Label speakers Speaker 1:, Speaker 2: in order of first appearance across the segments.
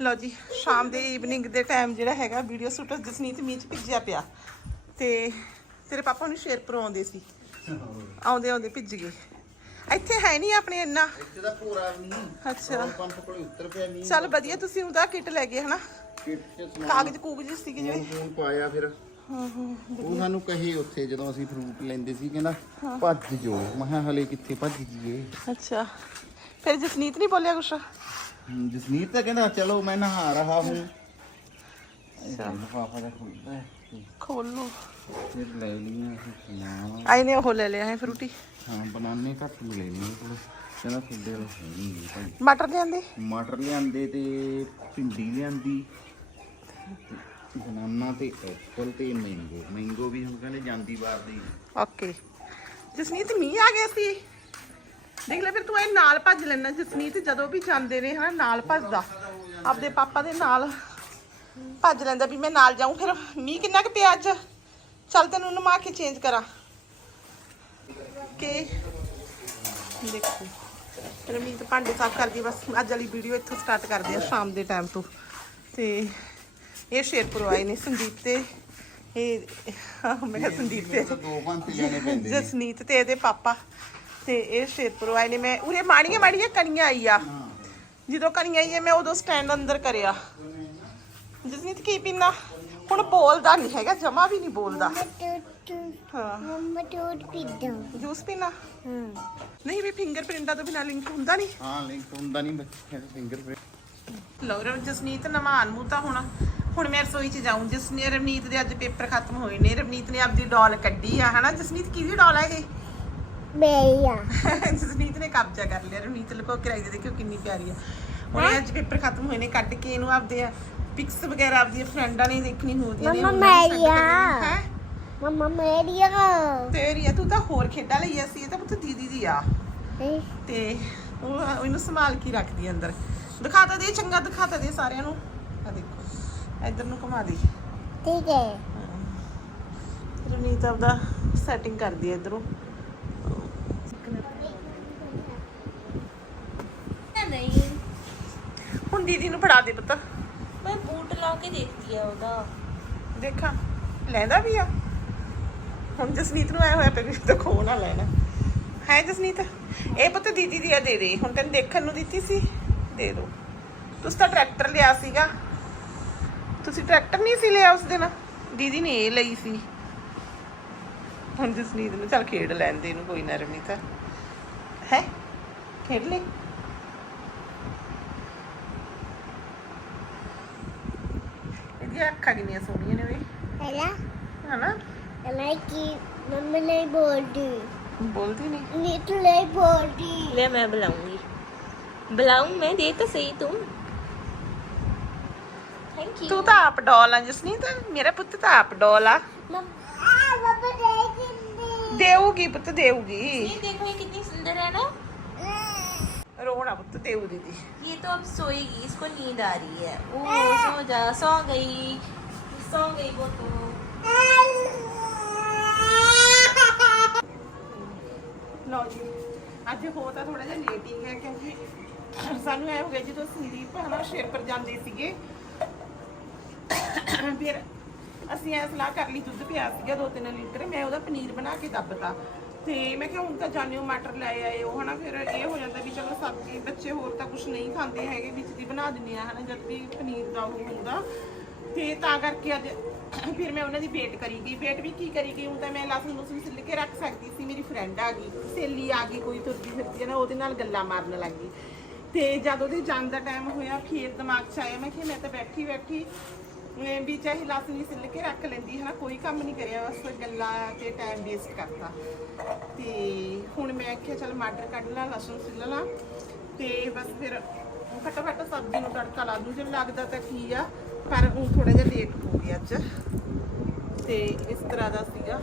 Speaker 1: ਲਓ ਜੀ ਸ਼ਾਮ ਦੇ ਈਵਨਿੰਗ ਦੇ ਟਾਈਮ ਜਿਹੜਾ ਹੈਗਾ ਵੀਡੀਓ ਸ਼ੂਟ ਜਸਨੀਤ ਮੀਂਹ ਚ ਭਿੱਜਿਆ ਪਿਆ। ਤੇ ਤੇਰੇ ਪਾਪਾ ਨੂੰ ਸ਼ੇਰਪੁਰੋਂ ਆਉਂਦੇ ਸੀ। ਆਉਂਦੇ ਆਉਂਦੇ ਭਿੱਜ ਗਏ। ਇੱਥੇ ਹੈ ਨਹੀਂ ਆਪਣੇ ਇੰਨਾ।
Speaker 2: ਇੱਥੇ ਦਾ ਪੂਰਾ ਨਹੀਂ।
Speaker 1: ਅੱਛਾ।
Speaker 2: ਪੰਪ ਕੋਲੇ ਉੱਤਰ ਪਿਆ ਨਹੀਂ
Speaker 1: ਚੱਲ ਵਧੀਆ ਤੁਸੀਂ ਉਹਦਾ ਕਿੱਟ ਲੈ ਗਏ ਹਨਾ? ਕਾਗਜ਼ ਕੂਗਜ਼ ਸੀਗੇ ਜਿਹੜੇ।
Speaker 2: ਪਾਇਆ ਫਿਰ।
Speaker 1: ਹਾਂ ਹਾਂ
Speaker 2: ਉਹ ਸਾਨੂੰ ਕਹੇ ਉੱਥੇ ਜਦੋਂ ਅਸੀਂ ਫਰੂਟ ਲੈਂਦੇ ਸੀ ਕਹਿੰਦਾ ਭੱਜ ਜੋ ਮੈਂ ਹਲੇ ਕਿੱਥੇ ਭੱਜ ਜੀਏ
Speaker 1: ਅੱਛਾ। ਫਿਰ ਜਸਨੀਤ ਨਹੀਂ ਬੋਲਿਆ ਕੁਛ?
Speaker 2: ਜਸਨੀਤ ਤਾਂ ਕਹਿੰਦਾ ਚਲੋ ਨਹੀਂ ਭਾਈ।
Speaker 1: ਮਟਰ ਲਿਆਂਦੇ?
Speaker 2: ਮਟਰ ਲਿਆਂਦੇ ਤੇ ਭਿੰਡੀ ਲਿਆਂਦੀ। ਬਨਾਨਾ ਤੇ ਐਪਲ ਤੇ ਮੈਂਗੋ ਮੈਂਗੋ ਵੀ ਹੁਣ ਕਹਿੰਦੇ ਜਾਂਦੀ ਵਾਰ ਦੀ।
Speaker 1: ਓਕੇ। ਜਸਨੀਤ ਮੀਂਹ ਆ ਗਿਆ ਸੀ। ਦੇਖ ਲੈ ਫਿਰ ਤੂੰ ਇਹ ਨਾਲ ਭੱਜ ਲੈਣਾ ਜਸਨੀਤ ਜਦੋਂ ਵੀ ਜਾਂਦੇ ਨੇ ਹਨਾ ਨਾਲ ਭੱਜਦਾ। ਆਪਦੇ ਪਾਪਾ ਦੇ ਨਾਲ ਭੱਜ ਲੈਂਦਾ ਵੀ ਮੈਂ ਨਾਲ ਜਾਊਂ। ਫਿਰ ਮੀਂਹ ਕਿੰਨਾ ਕੁ ਪਿਆ ਅੱਜ? ਚੱਲ ਤੈਨੂੰ ਨਮਾ ਕੇ ਚੇਂਜ ਕਰਾਂ। ਕਿ? ਦੇਖੋ। ਰਮੀਤ ਭਾਂਡੇ ਸਾਫ਼ ਕਰਦੀ ਬਸ ਅੱਜ ਵਾਲੀ ਵੀਡੀਓ ਇੱਥੋਂ ਸਟਾਰਟ ਕਰਦੇ ਆ ਸ਼ਾਮ ਦੇ ਟਾਈਮ ਤੋਂ। ਤੇ ਇਹ ਸ਼ੇਰਪੁਰ ਆਏ ਨੇ ਸੰਦੀਪ ਤੇ। ਇਹ ਮੈਂ ਸੰਦੀਪ ਤੇ। ਜਸਨੀਤ ਤੇ ਇਹਦੇ ਪਾਪਾ। ਤੇ ਇਹ ਸ਼ੇਰਪੁਰ ਆਏ ਨੇ ਮੈਂ ਉਰੇ ਮਾੜੀਆਂ ਮਾੜੀਆਂ ਕਣੀਆਂ ਆਈ ਆ। ਜਦੋਂ ਕਣੀਆਂ ਆਈ ਆ ਮੈਂ ਉਦੋਂ ਸਟੈਂਡ ਅੰਦਰ ਕਰਿਆ। ਜਸਨੀਤ ਕੀ ਪੀਣਾ ਹੁਣ ਬੋਲਦਾ ਨਹੀਂ ਹੈਗਾ ਜਮਾ ਵੀ ਨਹੀਂ ਬੋਲਦਾ। ਹਾਂ।
Speaker 3: ਮੰਮਾ ਟੋਟ ਪੀਦਾ।
Speaker 1: ਜੂਸ ਪੀਣਾ?
Speaker 3: ਹਮ
Speaker 1: ਨਹੀਂ ਵੀ ਫਿੰਗਰਪ੍ਰਿੰਟਾਂ ਤੋਂ ਬਿਨਾਂ ਲਿੰਕ ਹੁੰਦਾ ਨਹੀਂ।
Speaker 2: ਹਾਂ ਲਿੰਕ ਹੁੰਦਾ ਨਹੀਂ ਬੱਚੇ ਫਿੰਗਰਪ੍ਰਿੰਟ
Speaker 1: ਲਓ ਰਵ ਜਸਨੀਤ ਨਮਾਨ ਮੂੰਹ ਤਾਂ ਹੁਣ ਹੁਣ ਮੈਂ ਰਸੋਈ 'ਚ ਜਾਊਂ। ਜਸਨੀ ਰਵਨੀਤ ਦੇ ਅੱਜ ਪੇਪਰ ਖਤਮ ਹੋਏ ਨੇ। ਰਵਨੀਤ ਨੇ ਆਪਦੀ ਡਾਲ ਕੱਢੀ ਆ ਹਨਾ? ਜਸਨੀਤ ਕਿਹਦੀ ਡਾਲ ਹੈ ਇਹ?
Speaker 3: ਮੇਰੀਆ
Speaker 1: ਜਸਨੀਤ ਨੇ ਕਬਜ਼ਾ ਕਰ ਲਿਆ ਰਵਨੀਤ ਲੁਕੋ ਕੇ ਰੱਖਦੇ ਦੇਖਿਓ ਕਿੰਨੀ ਪਿਆਰੀ ਆ। ਉਹਨੇ ਅੱਜ ਪੇਪਰ ਖਤਮ ਹੋਏ ਨੇ ਕੱਢ ਕੇ ਇਹਨੂੰ ਆਪਦੇ ਪਿਕਸ ਵਗੈਰਾ ਆਪਦੀਆਂ ਫਰੈਂਡਾਂ ਨੇ ਦੇਖਣੀ ਹੁੰਦੀਆਂ ਨੇ
Speaker 3: ਮੰਮਾ ਮੇਰੀਆ। ਮੰਮਾ ਮੇਰੀਆ
Speaker 1: ਤੇਰੀ ਆ ਤੂੰ ਤਾਂ ਹੋਰ ਖੇਡਾਂ ਲਈ ਸੀ ਇਹ ਤਾਂ ਪੁੱਤ ਦੀਦੀ ਦੀ ਆ। ਤੇ ਉਹ ਇਹਨੂੰ ਸੰਭਾਲ ਕੇ ਰੱਖਦੀ ਆ ਅੰਦਰ। ਦਿਖਾਤਾ ਦੇ ਚੰਗਾ ਦਿਖਾਤਾ ਦੇ ਸਾਰਿਆਂ ਨੂੰ। ਆ ਦੇਖੋ ਇੱਧਰ ਨੂੰ ਘੁਮਾ ਦੇ।
Speaker 3: ਠੀਕ ਹੈ।
Speaker 1: ਰਵਨੀਤ ਆਪਦਾ ਸੈਟਿੰਗ ਕਰਦੀ ਹੈ ਇਧਰੋਂ
Speaker 4: ਨਹੀਂ
Speaker 1: ਹੁਣ ਦੀਦੀ ਨੂੰ ਫੜਾ ਦੇ ਪੁੱਤ।
Speaker 4: ਮੈਂ ਬੂਟ ਲਾ ਕੇ ਦੇਖਦੀ ਆ ਉਹਦਾ।
Speaker 1: ਦੇਖਾਂ ਲੈਂਦਾ ਵੀ ਆ। ਹੁਣ ਜਸਨੀਤ ਨੂੰ ਆਇਆ ਹੋਇਆ ਪਿਆ ਵੀ ਤਾਂ ਖੋ ਨਾ ਲੈਣਾ। ਹੈ ਜਸਨੀਤ? ਇਹ ਪੁੱਤ ਦੀਦੀ ਦੀ ਆ ਦੇ ਦੇ। ਹੁਣ ਤੈਨੂੰ ਦੇਖਣ ਨੂੰ ਦਿੱਤੀ ਸੀ ਦੇ ਦੋ। ਤੁਸੀਂ ਤਾਂ ਟਰੈਕਟਰ ਲਿਆ ਸੀਗਾ। ਤੁਸੀਂ ਟਰੈਕਟਰ ਨਹੀਂ ਸੀ ਲਿਆ ਉਸ ਦਿਨ। ਦੀਦੀ ਨੇ ਇਹ ਲਈ ਸੀ। ਹੁਣ ਜਸਨੀਤ ਨੂੰ ਚੱਲ ਖੇਡ ਲੈਣ ਦੇ ਇਹਨੂੰ ਕੋਈ ਨਾ ਰਮਨੀਤ ਹੈ? ਖੇਡ ਲੈ ਇਹਦੀਆਂ ਅੱਖਾਂ ਕਿੰਨੀਆਂ ਸੋਹਣੀਆਂ ਨੇ ਵੇ
Speaker 3: ਹੈਲਾ
Speaker 1: ਹਨਾ?
Speaker 3: ਮੈਂ ਕੀ ਮੰਮੀ ਨਹੀਂ ਬੋਲਦੀ।
Speaker 1: ਬੋਲਦੀ ਨਹੀਂ
Speaker 3: ਨੀਤੂ ਨਹੀਂ ਬੋਲਦੀ।
Speaker 4: ਲੈ ਮੈਂ ਬੁਲਾਉਂਗੀ। ਬੁਲਾਉਂ ਮੈਂ ਦੇ ਤਾਂ ਸਹੀ ਤੂੰ। ਥੈਂਕ ਯੂ
Speaker 1: ਤੂੰ ਤਾਂ ਆਪ ਡੋਲ ਆ ਜਸਨੀ ਤਾਂ ਮੇਰਾ ਪੁੱਤ ਤਾਂ ਆਪ ਡੋਲ ਆ।
Speaker 3: ਮੰਮਾ ਬਾਬਾ ਦੇ
Speaker 1: ਦੇਊਗੀ ਪੁੱਤ ਦੇਊਗੀ।
Speaker 4: ਇਹ ਦੇਖੋ ਇਹ ਕਿੰਨੀ ਸੁੰਦਰ ਹੈ ਨਾ।
Speaker 1: ਰੋਣਾ ਪੁੱਤ ਦੇਊ ਦੀਦੀ
Speaker 4: ये तो अब सोएगी इसको नींद आ रही है ओ सो जा सो गई सो गई वो तो
Speaker 1: ਲਓ ਜੀ ਅੱਜ ਹੋ ਤਾਂ ਥੋੜਾ ਜਿਹਾ ਲੇਟ ਹੀ ਗਿਆ ਕਿਉਂਕਿ ਸਾਨੂੰ ਐ ਹੋ ਗਿਆ ਜਦੋਂ ਸੰਦੀਪ ਹਨਾ ਸ਼ੇਰਪੁਰ ਜਾਂਦੇ ਸੀਗੇ ਫਿਰ ਅਸੀਂ ਐ ਸਲਾਹ ਕਰ ਲਈ ਦੁੱਧ ਪਿਆ ਸੀਗਾ 2-3 ਲੀਟਰ ਮੈਂ ਉਹਦਾ ਪਨੀਰ ਬਣਾ ਕੇ ਦੱਬਤਾ ਤੇ ਮੈਂ ਕਿਹਾ ਹੁਣ ਤਾਂ ਜਾਨਿਓ ਮਟਰ ਲੈ ਆਏ ਉਹ ਹਨਾ, ਫਿਰ ਇਹ ਹੋ ਜਾਂਦਾ ਵੀ ਚਲੋ ਸਬਜ਼ੀ, ਬੱਚੇ ਹੋਰ ਤਾਂ ਕੁਝ ਨਹੀਂ ਖਾਂਦੇ ਹੈਗੇ, ਵਿੱਚ ਦੀ ਬਣਾ ਦਿੰਦੇ ਆ, ਹਨਾ, ਜਦ ਵੀ ਪਨੀਰ ਦਾ ਉਹ ਹੁੰਦਾ। ਤੇ ਤਾਂ ਕਰਕੇ ਅੱਜ ਫਿਰ ਮੈਂ ਉਹਨਾਂ ਦੀ ਵੇਟ ਕਰੀ ਗਈ। ਵੇਟ ਵੀ ਕੀ ਕਰੀ ਗਈ? ਹੁਣ ਤਾਂ ਮੈਂ ਲਸਣ ਲੁਸਣ ਸਿੱਲ ਕੇ ਰੱਖ ਸਕਦੀ ਸੀ, ਮੇਰੀ ਫਰੈਂਡ ਆ ਗਈ, ਸਹੇਲੀ ਆ ਗਈ, ਕੋਈ ਤੁਰਦੀ ਫਿਰਦੀ ਹੈ ਨਾ, ਉਹਦੇ ਨਾਲ ਗੱਲਾਂ ਮਾਰਨ ਲੱਗ ਗਈ। ਤੇ ਜਦ ਉਹਦੇ ਜਾਣ ਦਾ ਟਾਈਮ ਹੋਇਆ, ਫਿਰ ਦਿਮਾਗ 'ਚ ਆਇਆ, ਮੈਂ ਕਿ ਮੈਂ ਤਾਂ ਬੈਠੀ ਬੈਠੀ ਵੀ ਚਾਹੇ ਲਸਣ ਸਿੱਲ ਕੇ ਰੱਖ ਲੈਂਦੀ ਹੈ ਨਾ ਕੋਈ ਕੰਮ ਨਹੀਂ ਕਰਿਆ, ਬਸ ਗੱਲਾਂ ਤੇ ਟਾਈਮ ਵੇਸਟ ਕਰਤਾ। ਤੇ ਹੁਣ ਮੈਂ ਆਖਿਆ, ਚਲ ਮਟਰ ਕੱਢ ਲਾਂ, ਲਸਣ ਸਿੱਲ ਲਾਂ, ਤੇ ਬਸ ਫਿਰ ਫਟਾਫਟ ਸਬਜ਼ੀ ਨੂੰ ਤੜਕਾ ਲਾ ਦੂੰ, ਜੇ ਲੱਗਦਾ ਤਾਂ ਕੀ ਆ, ਪਰ ਉਹ ਥੋੜਾ ਜਿਹਾ ਲੇਟ ਹੋ ਗਿਆ ਅੱਜ। ਤੇ ਇਸ ਤਰ੍ਹਾਂ ਦਾ ਸੀਗਾ।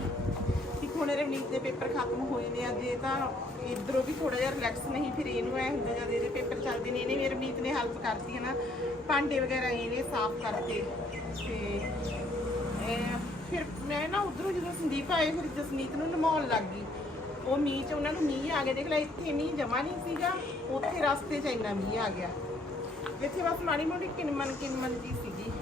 Speaker 1: ਇੱਕ ਹੁਣ ਰਵਨੀਤ ਦੇ ਪੇਪਰ ਖਤਮ ਹੋਏ ਨੇ, ਅੱਜ ਇਹ ਤਾਂ ਇਧਰੋਂ ਵੀ ਥੋੜਾ ਜਿਹਾ ਰਿਲੈਕਸ ਨਹੀਂ, ਫਿਰ ਇਹਨੂੰ ਐ ਹੁੰਦਾ ਜਦ ਇਹਦੇ ਪੇਪਰ ਚੱਲਦੇ ਨੇ, ਇਹਨੇ ਵੀ ਰਵਨੀਤ ਨੇ ਹੈਲਪ ਕਰਤੀ ਹੈ ਨਾ ਭਾਂਡੇ ਵਗੈਰਾ ਇਹਨੇ ਸਾਫ਼ ਕਰਕੇ ਤੇ ਫਿਰ ਮੈਂ ਨਾ ਉਧਰੋਂ ਜਦੋਂ ਸੰਦੀਪ ਆਏ, ਫਿਰ ਜਸਨੀਤ ਨੂੰ ਨਮਾਉਣ ਲੱਗ ਗਈ। ਉਹ ਮੀਂਹ ਚ, ਉਹਨਾਂ ਨੂੰ ਮੀਂਹ ਆ ਗਿਆ। ਦੇਖ ਲੈ, ਇੱਥੇ ਮੀਂਹ ਜਮਾ ਨਹੀਂ ਸੀਗਾ, ਉੱਥੇ ਰਸਤੇ 'ਚ ਇੰਨਾ ਮੀਂਹ ਆ ਗਿਆ। ਇੱਥੇ ਬਸ ਮਾੜੀ ਮੋਟੀ ਕਿਨਮਨ ਕਿਨਮਨ ਜੀ ਸੀਗੀ।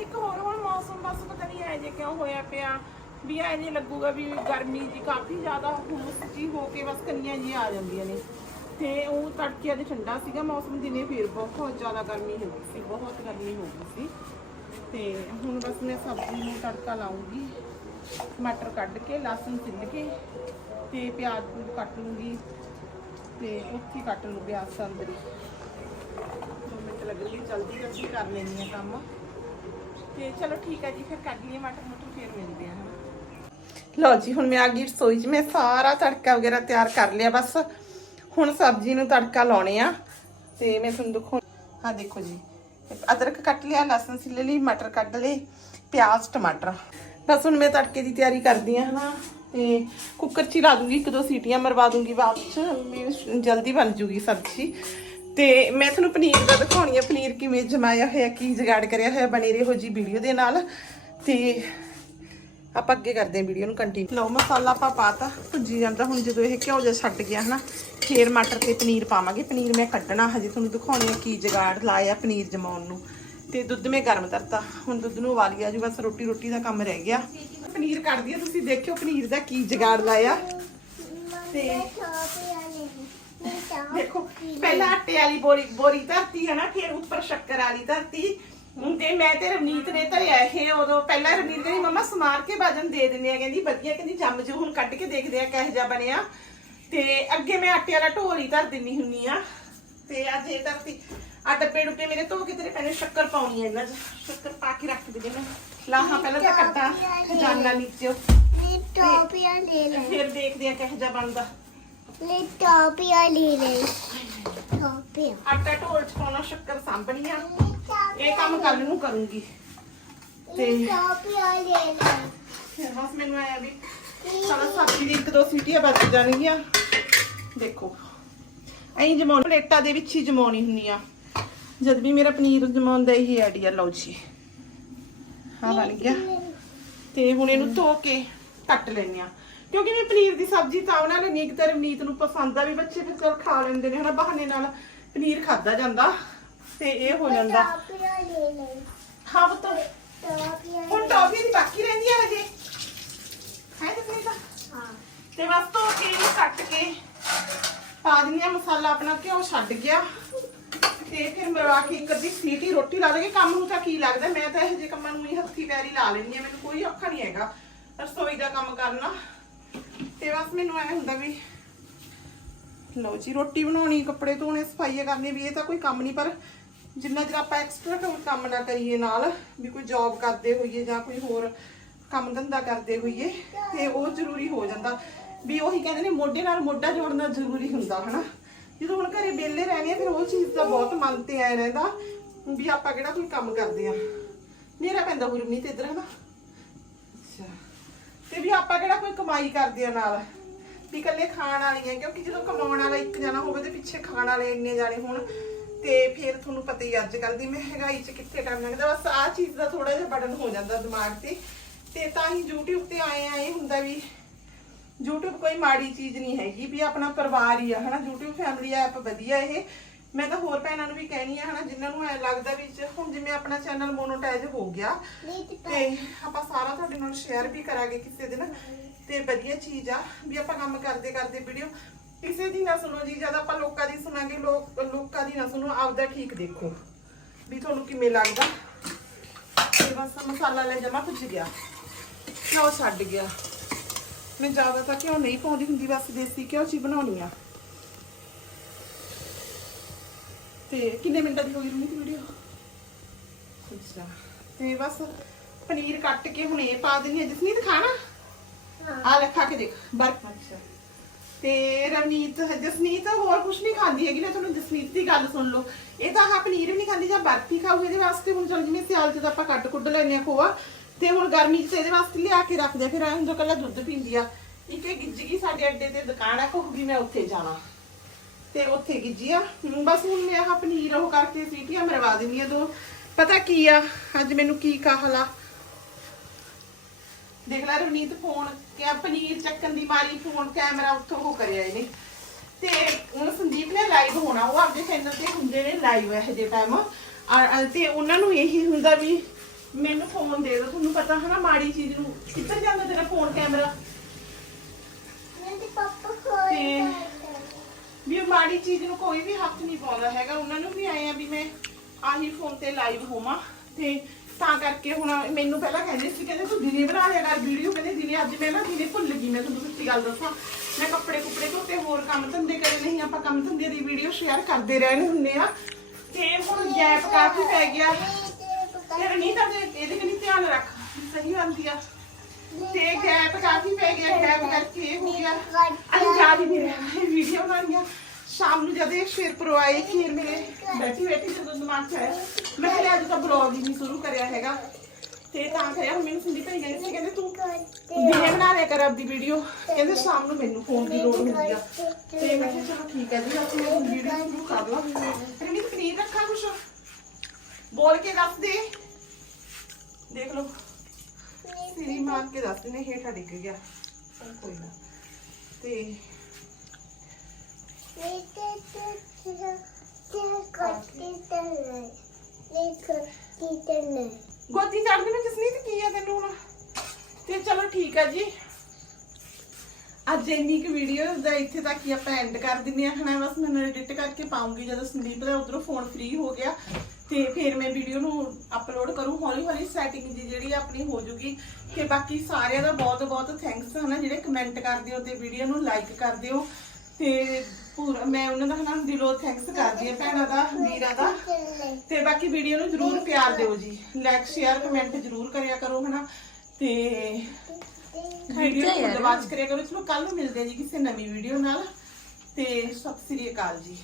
Speaker 1: ਇੱਕ ਹੋਰ ਹੁਣ ਮੌਸਮ ਬਸ ਪਤਾ ਨਹੀਂ ਐ ਜੇ ਕਿਉਂ ਹੋਇਆ ਪਿਆ, ਵੀ ਐ ਜੇ ਲੱਗੂਗਾ ਵੀ ਗਰਮੀ ਜੀ ਕਾਫੀ ਜ਼ਿਆਦਾ, ਹੁਮਸ ਜੀ ਹੋ ਕੇ ਬਸ ਕੰਨੀਆਂ ਜੀ ਆ ਜਾਂਦੀਆਂ ਨੇ। ਤੇ ਉਹ ਤੜਕੇ ਅੱਜ ਠੰਡਾ ਸੀਗਾ ਮੌਸਮ ਦਿਨੇ ਫਿਰ ਬਹੁਤ ਜ਼ਿਆਦਾ ਗਰਮੀ ਹੋ ਗਈ ਸੀ, ਬਹੁਤ ਗਰਮੀ ਹੋ ਗਈ ਸੀ। ਤੇ ਹੁਣ ਬਸ ਮੈਂ ਸਬਜ਼ੀ ਨੂੰ ਤੜਕਾ ਲਾਉਂਗੀ ਟਮਾਟਰ ਕੱਢ ਕੇ, ਲਸਣ ਛਿੱਲ ਕੇ ਤੇ ਪਿਆਜ਼ ਪੂਜ਼ ਕੱਟ ਲੂੰਗੀ ਤੇ ਉੱਥੇ ਕੱਟ ਲੂ ਪਿਆਜ਼ ਅੰਦਰ ਹੀ। ਦੋ ਮਿੰਟ ਲੱਗਣਗੇ ਜਲਦੀ ਜਲਦੀ ਕਰ ਲੈਣੀ ਆ ਕੰਮ। ਤੇ ਚਲੋ ਠੀਕ ਹੈ ਜੀ, ਫਿਰ ਕੱਢ ਲਈਏ ਮਟਰ ਮਟਰ, ਫਿਰ ਮਿਲਦੇ ਆ ਲਓ ਜੀ, ਹੁਣ ਮੈਂ ਆ ਗਈ ਰਸੋਈ 'ਚ, ਮੈਂ ਸਾਰਾ ਤੜਕਾ ਵਗੈਰਾ ਤਿਆਰ ਕਰ ਲਿਆ ਬਸ। ਹੁਣ ਸਬਜ਼ੀ ਨੂੰ ਤੜਕਾ ਲਾਉਣੇ ਆ ਤੇ ਮੈਂ ਤੁਹਾਨੂੰ ਦਿਖਾਉਂ ਹਾਂ, ਦੇਖੋ ਜੀ। ਅਦਰਕ ਕੱਟ ਲਿਆ, ਲਸਣ ਛਿੱਲ ਲਈ, ਮਟਰ ਕੱਟ ਲਏ, ਪਿਆਜ਼, ਟਮਾਟਰ। ਬਸ ਹੁਣ ਮੈਂ ਤੜਕੇ ਦੀ ਤਿਆਰੀ ਕਰਦੀ ਆ, ਹਨਾ? ਤੇ ਕੁੱਕਰ 'ਚ ਹੀ ਲਾ ਦੂੰਗੀ, ਇੱਕ ਦੋ ਸੀਟੀਆਂ ਮਰਵਾ ਦੂੰਗੀ ਬਾਅਦ 'ਚ। ਵੀ ਜਲਦੀ ਬਣ ਜੂਗੀ ਸਬਜ਼ੀ। ਤੇ ਮੈਂ ਤੁਹਾਨੂੰ ਪਨੀਰ ਦਾ ਦਿਖਾਉਣੀ ਆ, ਪਨੀਰ ਕਿਵੇਂ ਜਮਾਇਆ ਹੋਇਆ, ਕੀ ਜਗਾੜ ਕਰਿਆ ਹੋਇਆ, ਬਣੇ ਰਹੋ ਜੀ ਵੀਡੀਓ ਦੇ ਨਾਲ। ਤੇ ਆਪਾਂ ਅੱਗੇ ਕਰਦੇ ਹਾਂ ਵੀਡੀਓ ਨੂੰ ਕੰਟੀਨਿਊ ਲਓ ਮਸਾਲਾ ਆਪਾਂ ਪਾਤਾ, ਭੁੱਜੀ ਜਾਂਦਾ ਹੁਣ ਜਦੋਂ ਇਹ ਘਿਓ ਜਿਹਾ ਛੱਡ ਗਿਆ ਹਨਾ, ਫੇਰ ਮਟਰ ਤੇ ਪਨੀਰ ਪਾਵਾਂਗੇ। ਪਨੀਰ ਮੈਂ ਕੱਢਣਾ ਹਜੇ ਤੁਹਾਨੂੰ ਦਿਖਾਉਣੀ ਆ ਕੀ ਜਗਾੜ ਲਾਇਆ ਪਨੀਰ ਜਮਾਉਣ ਨੂੰ। ਤੇ ਦੁੱਧ ਮੈਂ ਗਰਮ ਕਰਤਾ, ਹੁਣ ਦੁੱਧ ਨੂੰ ਉਬਾਲੀ ਆ ਜੀ ਬਸ ਰੋਟੀ ਰੋਟੀ ਦਾ ਕੰਮ ਰਹਿ ਗਿਆ। ਪਨੀਰ ਕੱਢਦੀ ਆ, ਤੁਸੀਂ ਦੇਖਿਓ ਪਨੀਰ ਦਾ ਕੀ ਜਗਾੜ ਲਾਇਆ। ਤੇ ਦੇਖੋ, ਪਹਿਲਾਂ ਆਟੇ ਵਾਲੀ ਬੋਰੀ ਬੋਰੀ ਧਰਤੀ ਹੈ ਨਾ ਫਿਰ ਉੱਪਰ ਸ਼ੱਕਰ ਵਾਲੀ ਧਰਤੀ। ਹੁਣ ਤੇ ਮੈਂ ਤੇ ਰਵਨੀਤ ਨੇ ਧਰਿਆ ਇਹ ਉਦੋਂ। ਪਹਿਲਾਂ ਰਵਨੀਤ ਕਹਿੰਦੀ ਮਮਾ ਸਮਾਰ ਕੇ ਵਜਨ ਦੇ ਦਿੰਦੇ ਆ। ਕਹਿੰਦੀ ਵਧੀਆ। ਕਹਿੰਦੀ ਜੰਮ ਜੂ ਹੁਣ ਕੱਢ ਕੇ ਦੇਖਦੇ ਆ ਕਿਹੋ ਜਿਹਾ ਬਣਿਆ। ਤੇ ਅੱਗੇ ਮੈਂ ਆਟੇ ਵਾਲਾ ਢੋਲ ਹੀ ਧਰ ਦਿੰਨੀ ਹੁੰਨੀ ਆ। ਤੇ ਅੱਜ ਇਹ ਧਰਤੀ ਆ ਡੱਬੇ ਡੁੱਬੇ ਮੇਰੇ ਧੋ ਕੇ ਤੇਰੇ ਪੈਣੇ ਸ਼ੱਕਰ ਪਾਉਣੀ ਆ ਇਹਨਾਂ 'ਚ। ਸ਼ੱਕਰ ਪਾ ਕੇ ਰੱਖ ਦੇ ਮੈਂ। ਲਾਹਾਂ ਪਹਿਲਾਂ ਤਾਂ ਕੱਢਾਂ ਖਜ਼ਾਨਾ ਨੀਚੇ।
Speaker 3: ਮੈਂ ਟੋਪੀਆਂ ਲੈ ਲੈ।
Speaker 1: ਫਿਰ ਦੇਖਦੇ ਆ ਕਿਹੋ ਜਿਹਾ ਬਣਦਾ।
Speaker 3: ਲੈ ਟੋਪੀਆਂ ਲੈ ਲੈ। ਟੋਪੀਆਂ।
Speaker 1: ਆਟਾ ਢੋਲ 'ਚ ਪਾਉਣਾ ਸ਼ੱਕਰ ਸਾਂਭਣੀ ਆ ਇਹ ਕੰਮ ਕੱਲ ਨੂੰ ਕਰੂੰਗੀ। ਤੇ ਫਿਰ ਬਸ ਮੈਨੂੰ ਆਇਆ ਵੀ ਸਾਰਾ ਸਬਜ਼ੀ ਦੀ ਇੱਕ ਦੋ ਸੀਟੀਆਂ ਬਚ ਜਾਣਗੀਆਂ। ਦੇਖੋ। ਐਂ ਜਮਾਉਣੀ ਪਲੇਟਾਂ ਦੇ ਵਿੱਚ ਹੀ ਜਮਾਉਣੀ ਹੁੰਨੀ ਆ। ਜਦ ਵੀ ਮੇਰਾ ਪਨੀਰ ਜਮਾਉਣ ਦਾ ਇਹੀ ਆਈਡੀਆ ਲਓ ਜੀ। ਹਾਂ ਬਣ ਗਿਆ। ਤੇ ਹੁਣ ਇਹਨੂੰ ਧੋ ਕੇ ਕੱਟ ਲੈਣੇ ਆ। ਕਿਉਂਕਿ ਮੈਂ ਪਨੀਰ ਦੀ ਸਬਜ਼ੀ ਤਾਂ ਉਹਨਾਂ ਨੇ ਨੀਕ ਰਵਨੀਤ ਨੂੰ ਪਸੰਦ ਆ ਵੀ ਬੱਚੇ ਫਿਰ ਚਲ ਖਾ ਲੈਂਦੇ ਨੇ ਹਨਾ ਬਹਾਨੇ ਨਾਲ ਪਨੀਰ ਖਾਦਾ ਜਾਂਦਾ। ਤੇ ਇਹ ਹੋ ਜਾਂਦਾ।
Speaker 3: ਟੋਪੀਆਂ ਲੈ
Speaker 1: ਹਾਂ ਪੁੱਤ।
Speaker 3: ਟੋਪੀਆਂ
Speaker 1: ਹੁਣ ਟੌਫੀ ਦੀ ਬਾਕੀ ਰਹਿੰਦੀ ਆ ਹਜੇ। ਹੈ ਤੇ ਤਾਂ
Speaker 3: ਹਾਂ।
Speaker 1: ਤੇ ਬਸ ਧੋ ਕੇ ਇਹਨੂੰ ਕੱਟ ਕੇ ਪਾ ਦਿੰਦੀ ਆ ਮਸਾਲਾ ਆਪਣਾ ਘਿਓ ਛੱਡ ਗਿਆ। ਤੇ ਫਿਰ ਮਰਵਾ ਕੇ ਇੱਕ ਅੱਧੀ ਸੀਟੀ ਰੋਟੀ ਲਾ ਦੇਗੇ। ਕੰਮ ਨੂੰ ਤਾਂ ਕੀ ਲੱਗਦਾ ਮੈਂ ਤਾਂ ਇਹੋ ਜਿਹੇ ਕੰਮਾਂ ਨੂੰ ਹੀ ਹੱਥੀ ਪੈਰੀ ਲਾ ਲੈਂਦੀ ਆ। ਮੈਨੂੰ ਕੋਈ ਔਖਾ ਨਹੀਂ ਹੈਗਾ ਰਸੋਈ ਦਾ ਕੰਮ ਕਰਨਾ ਤੇ ਬਸ ਮੈਨੂੰ ਐ ਹੁੰਦਾ ਵੀ ਲਓ ਜੀ ਰੋਟੀ ਬਣਾਉਣੀ ਕੱਪੜੇ ਧੋਣੇ ਸਫਾਈਆਂ ਕਰਨੀ ਵੀ ਇਹ ਤਾਂ ਕੋਈ ਕੰਮ ਨਹੀਂ ਪਰ ਜਿੰਨਾ ਚਿਰ ਆਪਾਂ ਐਕਸਟਰਾ ਕੰਮ ਨਾ ਕਰੀਏ ਨਾਲ, ਵੀ ਕੋਈ ਜੌਬ ਕਰਦੇ ਹੋਈਏ ਜਾਂ ਕੋਈ ਹੋਰ ਕੰਮ ਧੰਦਾ ਕਰਦੇ ਹੋਈਏ, ਤੇ ਉਹ ਜ਼ਰੂਰੀ ਹੋ ਜਾਂਦਾ। ਵੀ ਉਹੀ ਕਹਿੰਦੇ ਨੇ, ਮੋਢੇ ਨਾਲ ਮੋਢਾ ਜੋੜਨਾ ਜ਼ਰੂਰੀ ਹੁੰਦਾ, ਹਨਾ? ਜਦੋਂ ਹੁਣ ਘਰੇ ਵਿਹਲੇ ਰਹਿੰਦੇ ਆ ਫਿਰ ਉਹ ਚੀਜ਼ ਦਾ ਬਹੁਤ ਮਨ ਤੇ ਆਇਆ ਰਹਿੰਦਾ, ਵੀ ਆਪਾਂ ਕਿਹੜਾ ਕੋਈ ਕੰਮ ਕਰਦੇ ਆ ਨੇਰਾ ਪੈਂਦਾ ਗੁਰਮੀ ਤੇ ਇਧਰ, ਹਨਾ? ਅੱਛਾ। ਤੇ ਵੀ ਆਪਾਂ ਕਿਹੜਾ ਕੋਈ ਕਮਾਈ ਕਰਦੇ ਆ ਨਾਲ। ਵੀ ਇਕੱਲੇ ਖਾਣ ਵਾਲੀਆਂ ਕਿਉਂਕਿ ਜਦੋਂ ਕਮਾਉਣ ਵਾਲਾ ਇੱਕ ਜਣਾ ਹੋਵੇ ਤੇ ਪਿੱਛੇ ਖਾਣ ਵਾਲੇ ਇੰਨੇ ਜਾਣੇ ਹੋਣ ਤੇ ਫਿਰ ਤੁਹਾਨੂੰ ਪਤਾ ਹੀ ਅੱਜ ਕੱਲ ਦੀ ਮਹਿੰਗਾਈ 'ਚ ਕਿੱਥੇ ਟਾਈਮ ਲੱਗਦਾ ਬਸ ਆਹ ਚੀਜ਼ ਦਾ ਥੋੜਾ ਜਿਹਾ ਬਟਨ ਹੋ ਜਾਂਦਾ ਦਿਮਾਗ ਤੇ। ਤੇ ਤਾਂ ਹੀ YouTube ਤੇ ਆਏ ਆ ਹੁੰਦਾ ਵੀ YouTube ਕੋਈ ਮਾੜੀ ਚੀਜ਼ ਨਹੀਂ ਹੈਗੀ, ਵੀ ਆਪਣਾ ਪਰਿਵਾਰ ਹੀ ਆ, ਹਨਾ? YouTube ਫੈਮਿਲੀ ਐਪ ਵਧੀਆ ਇਹ। ਮੈਂ ਤਾਂ ਹੋਰ ਭੈਣਾਂ ਨੂੰ ਵੀ ਕਹਿਣੀ ਆ, ਹਨਾ? ਜਿਨ੍ਹਾਂ ਨੂੰ ਐ ਲੱਗਦਾ ਵੀ ਚ- ਹੁਣ ਜਿਵੇਂ ਆਪਣਾ ਚੈਨਲ ਮੋਨੋਟਾਈਜ਼ ਹੋ ਗਿਆ, ਤੇ ਆਪਾਂ ਸਾਰਾ ਤੁਹਾਡੇ ਨਾਲ ਸ਼ੇਅਰ ਵੀ ਕਰਾਂਗੇ ਕਿਸੇ ਦਿਨ। ਤੇ ਵਧੀਆ ਚੀਜ਼ ਆ, ਵੀ ਆਪਾਂ ਕੰਮ ਕਰਦੇ ਕਰਦੇ ਵੀਡੀਓ ਕਿਸੇ ਦੀ ਨਾ ਸੁਣੋ ਜੀ ਜਦ ਆਪਾਂ ਲੋਕਾਂ ਦੀ ਸੁਣਾਂਗੇ ਲੋਕ ਲੋਕਾਂ ਦੀ ਨਾ ਸੁਣੋ ਆਪਦਾ ਠੀਕ ਦੇਖੋ। ਵੀ ਤੁਹਾਨੂੰ ਕਿਵੇਂ ਲੱਗਦਾ? ਤੇ ਬਸ ਮਸਾਲਾ ਲੈ ਜਮਾ ਭੁੱਜ ਗਿਆ। ਘਿਓ ਛੱਡ ਗਿਆ। ਮੈਂ ਜ਼ਿਆਦਾ ਤਾਂ ਘਿਓ ਨਹੀਂ ਪਾਉਂਦੀ ਹੁੰਦੀ ਬਸ ਦੇਸੀ ਘਿਓ ਚ ਹੀ ਬਣਾਉਣੀ ਆ। ਤੇ ਕਿੰਨੇ ਮਿੰਟਾਂ ਦੀ ਹੋ ਗਈ ਰੂਮੀ ਦੀ ਵੀਡੀਓ ਅੱਛਾ। ਤੇ ਬਸ ਪਨੀਰ ਕੱਟ ਕੇ ਹੁਣ ਇਹ ਪਾ ਦੇਣੀ ਹੈ। ਜਸਨੀਤ ਖਾਣਾ? ਆ ਲੈ ਖਾ ਕੇ ਦੇਖ। ਬਰਫ। ਅੱਛਾ। ਤੇ ਰਵਨੀਤ ਜਸਨੀਤ ਹੋਰ ਕੁਝ ਨਹੀਂ ਖਾਂਦੀ ਹੈਗੀ। ਨਾ ਤੁਹਾਨੂੰ ਜਸਨੀਤ ਦੀ ਗੱਲ ਸੁਣ ਲਓ। ਇਹ ਤਾਂ ਆਹ ਪਨੀਰ ਵੀ ਨਹੀਂ ਖਾਂਦੀ ਜਾਂ ਬਰਫੀ ਖਾਊ ਇਹਦੇ ਵਾਸਤੇ ਹੁਣ ਚਲ ਜਿਵੇਂ ਸਿਆਲ ਚ ਤਾਂ ਆਪਾਂ ਕੱਟ ਕੁੱਟ ਲੈਨੇ ਆ ਖੋਆ। ਤੇ ਹੁਣ ਗਰਮੀ ਚ ਇਹਦੇ ਵਾਸਤੇ ਲਿਆ ਕੇ ਰੱਖਦੇ ਆ, ਫਿਰ ਐਂ ਹੁੰਦਾ ਕੱਲਾ ਦੁੱਧ ਪੀਂਦੀ ਆ। ਇੱਕ ਇਹ ਗਿੱਜ ਗਈ ਸਾਡੇ ਅੱਡੇ ਤੇ ਦੁਕਾਨ ਆ ਕਹੂਗੀ ਮੈਂ ਉੱਥੇ ਜਾਣਾ ਤੇ ਉੱਥੇ ਗਿੱਜੀ ਆ। ਬਸ ਹੁਣ ਮੈਂ ਆਹ ਪਨੀਰ ਉਹ ਕਰਕੇ ਸੀਟੀਆਂ ਮਰਵਾ ਦਿੰਦੀ ਆ ਦੋ। ਪਤਾ ਕੀ ਆ? ਅੱਜ ਮੈਨੂੰ ਕੀ ਕਾਹਲਾ ਦੇਖ ਲੈ ਰਵਨੀਤ ਫੋਨ ਕਿ ਪਨੀਰ ਚੱਕਣ ਦੀ ਮਾਰੀ ਫੋਨ ਕੈਮਰਾ ਉੱਥੋਂ ਉਹ ਕਰਿਆ ਇਹਨੇ। ਤੇ ਉਹ ਸੰਦੀਪ ਨੇ ਲਾਈਵ ਹੋਣਾ ਉਹ ਆਪਦੇ ਚੈਨਲ ਤੇ ਹੁੰਦੇ ਨੇ ਲਾਈਵ ਇਹ ਜੇ ਟਾਈਮ ਤੇ ਉਹਨਾਂ ਨੂੰ ਇਹੀ ਹੁੰਦਾ ਵੀ ਮੈਨੂੰ ਫੋਨ ਦੇ ਦਿਓ ਤੁਹਾਨੂੰ ਪਤਾ ਹਨਾ ਮਾੜੀ ਚੀਜ਼ ਨੂੰ ਕਿੱਧਰ ਜਾਂਦਾ ਤੇਰਾ ਫੋਨ ਕੈਮਰਾ?
Speaker 3: ਮੇਰੇ ਪਾਪਾ ਖੋਲ
Speaker 1: ਵੀ ਮਾੜੀ ਚੀਜ਼ ਨੂੰ ਕੋਈ ਵੀ ਹੱਥ ਨਹੀਂ ਪਾਉਂਦਾ ਹੈਗਾ। ਉਹਨਾਂ ਨੂੰ ਵੀ ਆਏ ਆ ਵੀ ਮੈਂ ਆਹੀ ਫੋਨ ਤੇ ਲਾਈਵ ਹੋਵਾਂ। ਤੇ ਤਾਂ ਕਰਕੇ ਹੁਣ ਮੈਨੂੰ ਪਹਿਲਾਂ ਕਹਿੰਦੇ ਸੀ, ਕਹਿੰਦੇ ਤੂੰ ਦਿਨੇ ਬਣਾ ਲਿਆ ਕਰ ਵੀਡੀਓ, ਕਹਿੰਦੇ ਦਿਨੇ ਅੱਜ ਮੈਂ ਨਾ ਦਿਨੇ ਭੁੱਲ ਗਈ, ਮੈਂ ਤੁਹਾਨੂੰ ਸੱਚੀ ਗੱਲ ਦੱਸਾਂ। ਮੈਂ ਕੱਪੜੇ ਕੁੱਪੜੇ ਧੋਤੇ, ਹੋਰ ਕੰਮ ਧੰਦੇ ਕਰੇ ਨਹੀਂ, ਆਪਾਂ ਕੰਮ ਧੰਦੇ ਦੀ ਵੀਡੀਓ ਸ਼ੇਅਰ ਕਰਦੇ ਰਹਿਣੇ ਹੁੰਦੇ ਆ। ਤੇ ਹੁਣ ਗੈਪ ਕਾਫੀ ਪੈ ਗਿਆ। ਫਿਰ ਨਹੀਂ ਤਾਂ ਇਹਦੇ ਕਨੀ ਧਿਆਨ ਰੱਖ ਸਹੀ ਆਂਦੀ ਆ। ਤੇ ਗੈਪ ਕਾਫੀ ਪੈ ਗਿਆ ਗੈਪ ਕਰਕੇ ਹੋ ਗਿਆ। ਅੱਜ ਯਾਦ ਹੀ ਨਹੀਂ ਰਿਹਾ, ਵੀਡੀਓ ਬਣਾਉਣੀਆਂ। ਸ਼ਾਮ ਨੂੰ ਜਦ ਇਹ ਸ਼ੇਰਪੁਰ ਆਏ ਫਿਰ ਮੇਰੇ ਬੈਠੀ ਬੈਠੀ ਜਦੋਂ ਦਿਮਾਗ 'ਚ ਆਇਆ ਮੈਂ ਕਿਹਾ ਅੱਜ ਤਾਂ ਬਲੌਗ ਹੀ ਨਹੀਂ ਸ਼ੁਰੂ ਕਰਿਆ ਹੈਗਾ ਤੇ ਤਾਂ ਕਰਿਆ ਹੁਣ ਮੈਨੂੰ ਸੰਦੀਪ ਭਾਈ ਕਹਿੰਦੇ ਸੀ ਕਹਿੰਦੇ ਤੂੰ ਦਿਨੇ ਬਣਾ ਲਿਆ ਕਰ ਆਪਦੀ ਵੀਡੀਓ ਕਹਿੰਦੇ ਸ਼ਾਮ ਨੂੰ ਮੈਨੂੰ ਫੋਨ ਦੀ ਲੋੜ ਹੁੰਦੀ ਆ ਤੇ ਮੈਂ ਕਿਹਾ ਚਲੋ ਠੀਕ ਹੈ ਜੀ ਅੱਜ ਮੈਂ ਵੀਡੀਓ ਸ਼ੁਰੂ ਕਰ ਲਾਂ ਫਿਰ ਨਹੀਂ ਪਨੀਰ ਰੱਖਾਂ ਕੁਛ ਬੋਲ ਕੇ ਦੱਸ ਦੇ ਦੇਖ ਲਓ ਸਿਰੀ ਮਾਰ ਕੇ ਦੱਸ ਨੇ ਹੇਠਾਂ ਡਿੱਗ ਗਿਆ ਚੱਲ ਕੋਈ ਨਾ ਤੇ ਗੋਦੀ ਚੜ੍ਹਦੇ ਨੂੰ ਕਿਸ ਨੇ ਕੀ ਆ ਤੈਨੂੰ ਹੁਣ? ਤੇ ਚਲੋ ਠੀਕ ਆ ਜੀ। ਅੱਜ ਇੰਨੀ ਕੁ ਵੀਡੀਓ ਦਾ ਇੱਥੇ ਤੱਕ ਹੀ ਆਪਾਂ ਐਂਡ ਕਰ ਦਿੰਦੇ ਆ, ਹਨਾ? ਬਸ ਮੈਂ ਐਡਿਟ ਕਰਕੇ ਪਾਉਂਗੀ ਜਦੋਂ ਸੰਦੀਪ ਦਾ ਉਧਰੋਂ ਫੋਨ ਫ੍ਰੀ ਹੋ ਗਿਆ। ਤੇ ਫਿਰ ਮੈਂ ਵੀਡੀਓ ਨੂੰ ਅਪਲੋਡ ਕਰੂੰ। ਹੌਲੀ ਹੌਲੀ ਸੈਟਿੰਗ ਦੀ ਜਿਹੜੀ ਆਪਣੀ ਹੋ ਜੂਗੀ। ਕਿ ਬਾਕੀ ਸਾਰਿਆਂ ਦਾ ਬਹੁਤ ਬਹੁਤ ਥੈਂਕਸ ਹਨਾ? ਜਿਹੜੇ ਕਮੈਂਟ ਕਰਦੇ ਹੋ ਤੇ ਵੀਡੀਓ ਨੂੰ ਲਾਈਕ ਕਰਦੇ ਹੋ ਤੇ ਪੂਰਾ ਮੈਂ ਉਹਨਾਂ ਦਾ ਹਨਾ ਦਿਲੋਂ ਥੈਂਕਸ ਕਰਦੀ ਆ ਭੈਣਾਂ ਦਾ ਵੀਰਾਂ ਦਾ। ਤੇ ਬਾਕੀ ਵੀਡੀਓ ਨੂੰ ਜਰੂਰ ਪਿਆਰ ਦਿਓ ਜੀ। ਲਾਈਕ ਸ਼ੇਅਰ ਕਮੈਂਟ ਜਰੂਰ ਕਰਿਆ ਕਰੋ ਹਨਾ। ਤੇ ਵੀਡੀਓ ਨੂੰ ਵਾਚ ਕਰਿਆ ਕਰੋ। ਚਲੋ ਕੱਲ ਨੂੰ ਮਿਲਦੇ ਆ ਜੀ ਕਿਸੇ ਨਵੀਂ ਵੀਡੀਓ ਨਾਲ। ਤੇ ਸਤਿ ਸ੍ਰੀ ਅਕਾਲ ਜੀ।